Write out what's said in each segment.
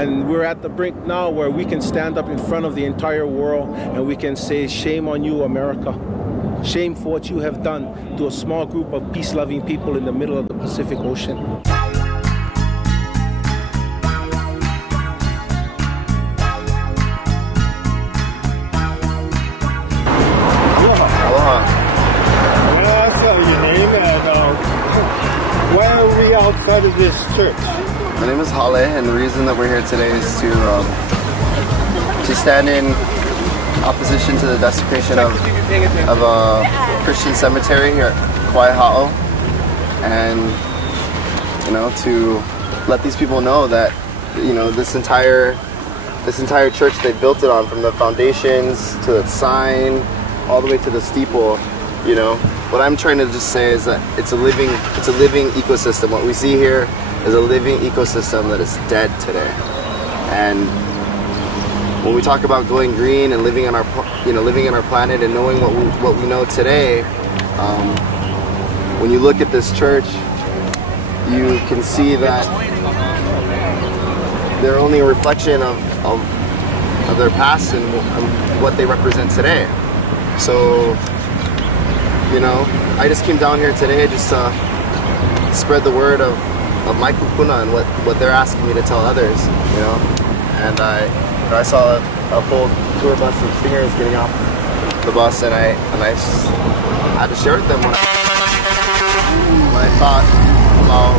And we're at the brink now where we can stand up in front of the entire world and we can say, shame on you, America. Shame for what you have done to a small group of peace-loving people in the middle of the Pacific Ocean. Why are we outside of this church? My name is Hale, and the reason that we're here today is to stand in opposition to the desecration of a Christian cemetery here at Kawaiaha'O, and to let these people know that this entire church, they built it on, from the foundations to the sign all the way to the steeple. What I'm trying to just say is that it's a living ecosystem. What we see here is a living ecosystem that is dead today. And when we talk about going green and living on our planet and knowing what we know today, when you look at this church, you can see that they're only a reflection of their past and what they represent today. So, I just came down here today just to spread the word of my kupuna and what they're asking me to tell others, And I saw a full tour bus of singers getting off the bus, and I had to share with them what I thought about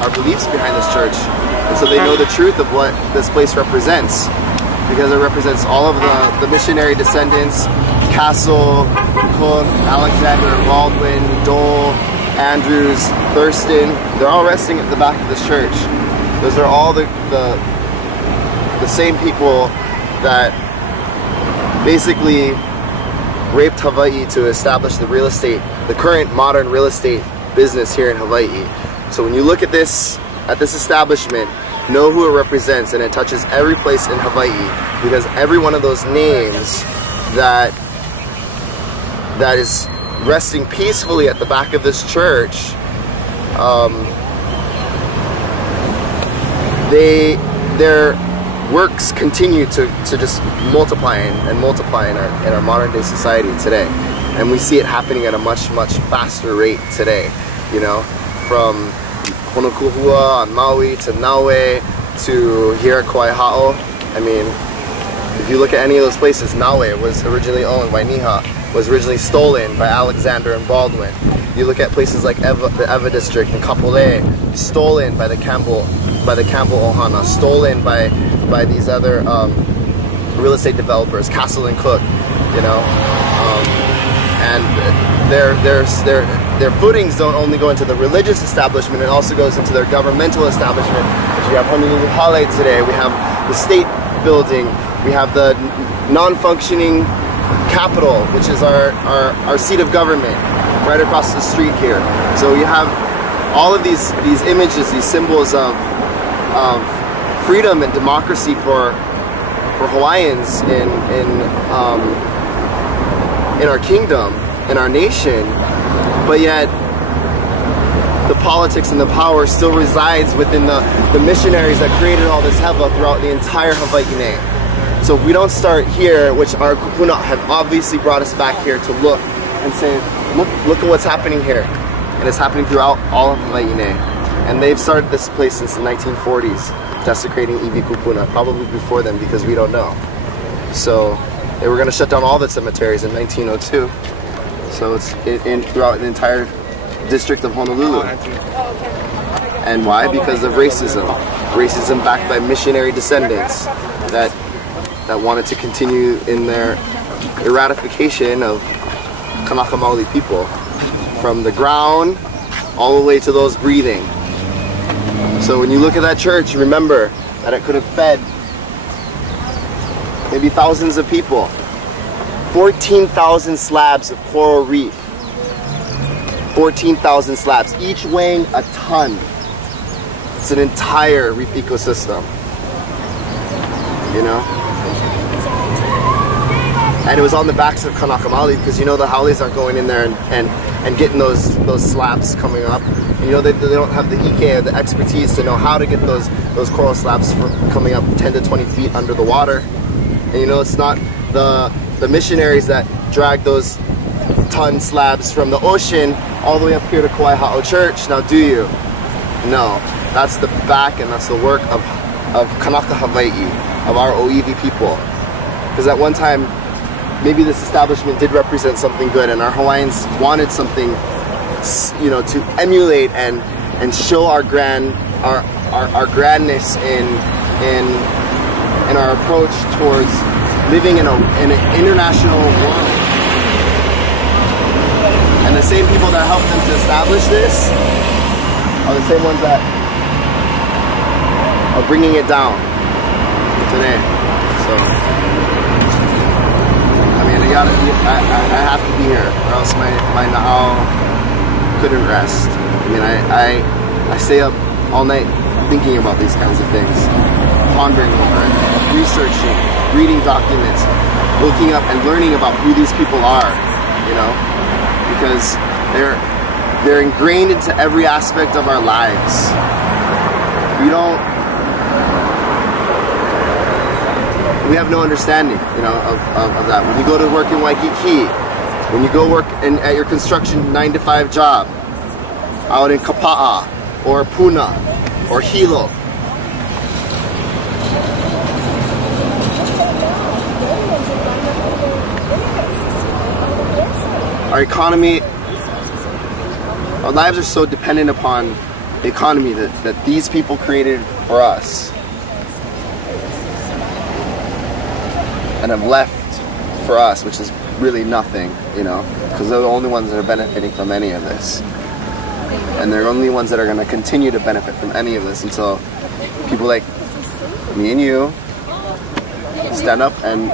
our beliefs behind this church, and so they know the truth of what this place represents. Because it represents all of the missionary descendants: Castle, Cook, Alexander, Baldwin, Dole, Andrews, Thurston. They're all resting at the back of this church. Those are all the same people that basically raped Hawaii to establish the current modern real estate business here in Hawaii. So when you look at this establishment, know who it represents, and it touches every place in Hawaii, because every one of those names that is resting peacefully at the back of this church, their works continue to just multiply and multiply in our modern day society today, and we see it happening at a much faster rate today. From Honokuhua on Maui to Naue to here at Kawaiaha'O. I mean, if you look at any of those places, Naue was originally owned by Niha, was originally stolen by Alexander and Baldwin. You look at places like the Eva district in Kapolei, stolen by the Campbell Ohana, stolen by these other real estate developers, Castle and Cook, and their footings don't only go into the religious establishment, it also goes into their governmental establishment. Which we have Honolulu Hale today, we have the state building, we have the non-functioning Capitol, which is our seat of government, right across the street here. So you have all of these images, these symbols of freedom and democracy for Hawaiians in our kingdom, in our nation, but yet the politics and the power still resides within the missionaries that created all this havoc throughout the entire Hawaii. So if we don't start here, which our kupuna have obviously brought us back here to look and say, look at what's happening here, and it's happening throughout all of Hawaii. And they've started this place since the 1940s, desecrating iwi kupuna, probably before then because we don't know. So they were going to shut down all the cemeteries in 1902. So it's throughout the entire district of Honolulu. And why? Because of racism. Racism backed by missionary descendants that wanted to continue in their eradication of Kanaka Maoli people, from the ground all the way to those breathing. So when you look at that church, remember that it could have fed maybe thousands of people. 14,000 slabs of coral reef. 14,000 slabs, each weighing a ton. It's an entire reef ecosystem, And it was on the backs of Kanaka Maoli, because the Haoles aren't going in there and and getting those slabs coming up. You know, they don't have the Ike or the expertise to know how to get those coral slabs coming up 10 to 20 feet under the water. And you know, it's not the missionaries that drag those ton slabs from the ocean all the way up here to Kawaiaha'O Church. Now, do you? No, that's the back and that's the work of Kanaka Hawaii, of our Oiwi people. Because at one time, maybe this establishment did represent something good, and our Hawaiians wanted something, you know, to emulate and show our grandness in our approach towards living in an international world. And the same people that helped them to establish this are the same ones that are bringing it down today. So, I mean, I have to be here, or else my na'au couldn't rest. I mean, I stay up all night thinking about these kinds of things, pondering over it, researching, reading documents, looking up and learning about who these people are, you know, because they're ingrained into every aspect of our lives. We have no understanding, you know, of that. When you go to work in Waikiki, when you go work at your construction 9-to-5 job, out in Kapa'a, or Puna, or Hilo, our economy, our lives are so dependent upon the economy that these people created for us and have left for us, which is really nothing, you know, because they're the only ones that are benefiting from any of this. And they're the only ones that are going to continue to benefit from any of this until people like me and you stand up and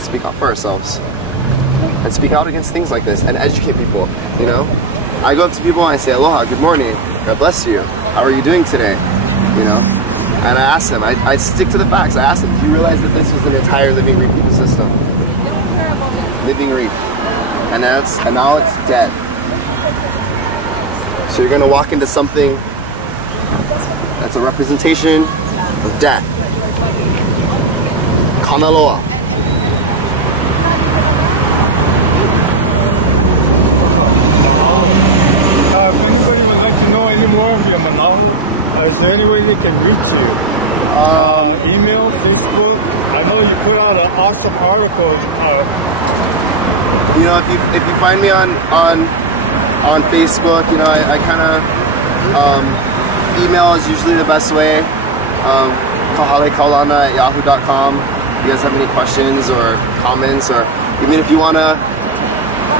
speak out for ourselves. And speak out against things like this and educate people, you know? I go up to people and I say, aloha, good morning, God bless you, how are you doing today, you know? And I ask them, I stick to the facts. I ask them, do you realize that this was an entire living reef ecosystem? Living reef. And now it's dead. So you're gonna walk into something that's a representation of death. Kanaloa. Is there any way they can reach you? Email, Facebook? I know you put out an awesome article. You know, if you find me on Facebook, you know, I kind of email is usually the best way. kahalekaulana@yahoo.com. If you guys have any questions or comments, or even if you want to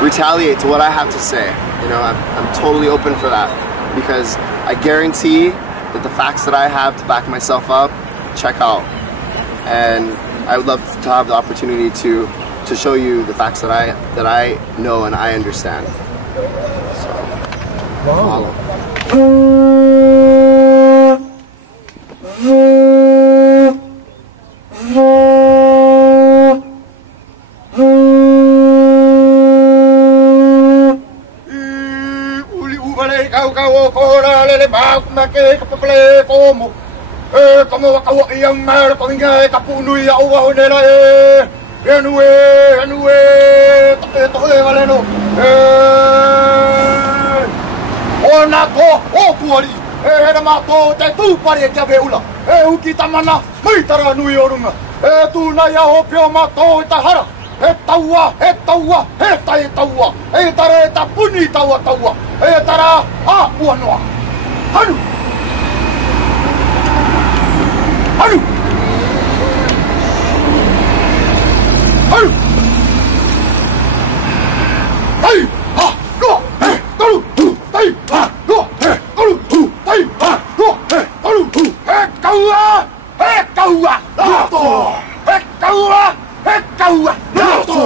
retaliate to what I have to say, you know, I'm totally open for that, because I guarantee that the facts that I have to back myself up, check out. And I would love to have the opportunity to show you the facts that I know and I understand. So, mahalo. Como Kawaiang mer paminga kapunui au wa nela Kahuanui valeno ona ko o kuari he ma to te tu pare kia veula uki tamana mai tara nui orunga tu na ya o pio ma to ta hara he taua he tai taua he tare ta puni taua he tara a puanoa hanu hanu hanu hey ha go hey go tu hey ha go hey go tu hey ha go hey go tu hey kaua la to hey kaua la to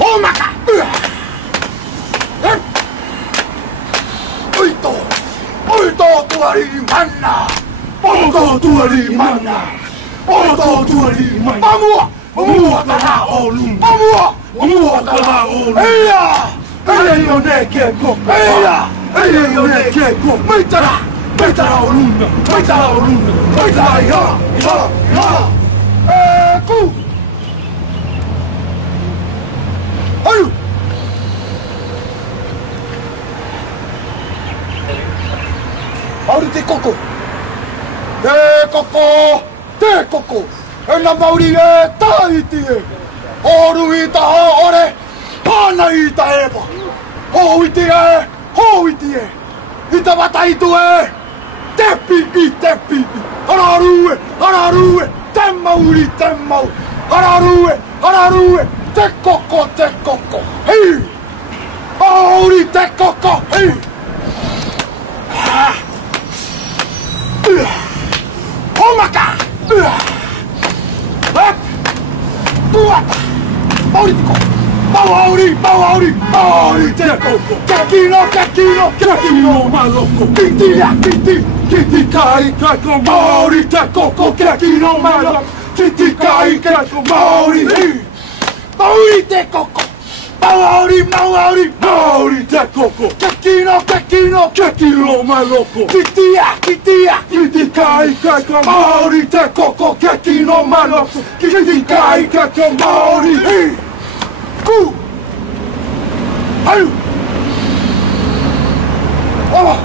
oh maka Oito tuari mana. Pamua Omua Kawaiaha'O lunga. Omua Kawaiaha'O lunga. Eia! Eia yo ne ke koko. Eia! Eia yo ne ke koko. Maitara! Maitara o lunga. Maitara o lunga. Maitara iha. Ku! Ayu! Mauri te koko. Te koko. E na mauri e taiti e. Oru i ta ore. Pana i ta ewa. Hoiti e. I ta wataitu e. Tepi. Ararue. Te mau. Ararue. Te koko. Hei. Mauri te koko. Hei. Homaka! Up! Tuata! Mauritico! Mauri! Kekino! Maloko! Kiti kai! Mauri te koko! Kekino! Maloko! Kiti kai! Mauri! Mauri te koko! Mauri te koko! Kekino! Maloko! Kitia! Kiti kai! Mauri te koko! Kekino! Maloko! Kiti kai! Mauri! Ku! Ayu! Oh!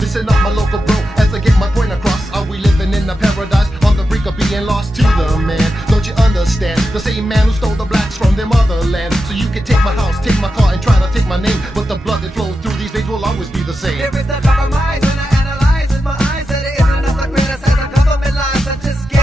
Listen up, my local bro, as I get my point across. Are we living in a paradise on the brink of being lost to the man? Don't you understand? The same man who stole the blacks from their motherland. So you can take my house, take my car, and try to take my name, but the blood that flows through these veins will always be the same. There is a compromise when I analyze with my eyes that it isn't enough to criticize the government lies. I just get